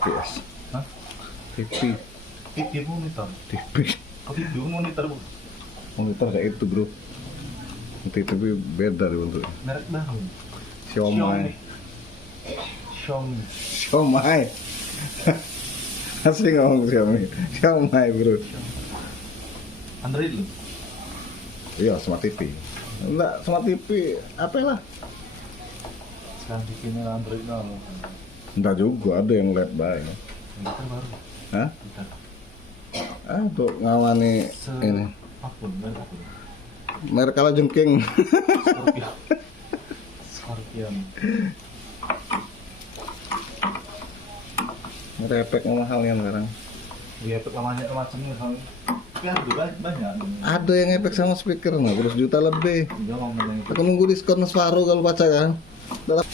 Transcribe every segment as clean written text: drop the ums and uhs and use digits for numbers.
DTS. Hah? TV. TV monitor. TV. Oh, TV monitor bu. Monitor kayak itu bro. TV beda deh bentuknya. Merek baru. Xiaomi. Xiaomi. Asli ngomong Xiaomi. Xiaomi bro. Android lu? Iya smart TV. Enggak smart TV apa lah? Sekarang TV-nya Android doang. Enggak juga, ada yang LED baik. Bentar baru. Hah? Bentar. Untuk ngawani ini. Apapun, merek apa? Merek kalah jengking. Scorpion. Merek efek mahal ya sekarang. Iya, efek lamanya macamnya kan. Tapi ada banyak. Ada yang efek sama speaker, nah 100 juta lebih. Dia mau ngomong itu. Aku nunggu diskon separuh kalau baca kan. Dalam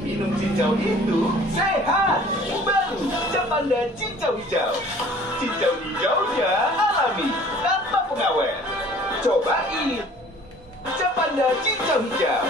minum cincau itu sehat. Baru Japanda cincau hijau. Cincau hijaunya alami, tanpa pengawet. Cobain Japanda cincau hijau.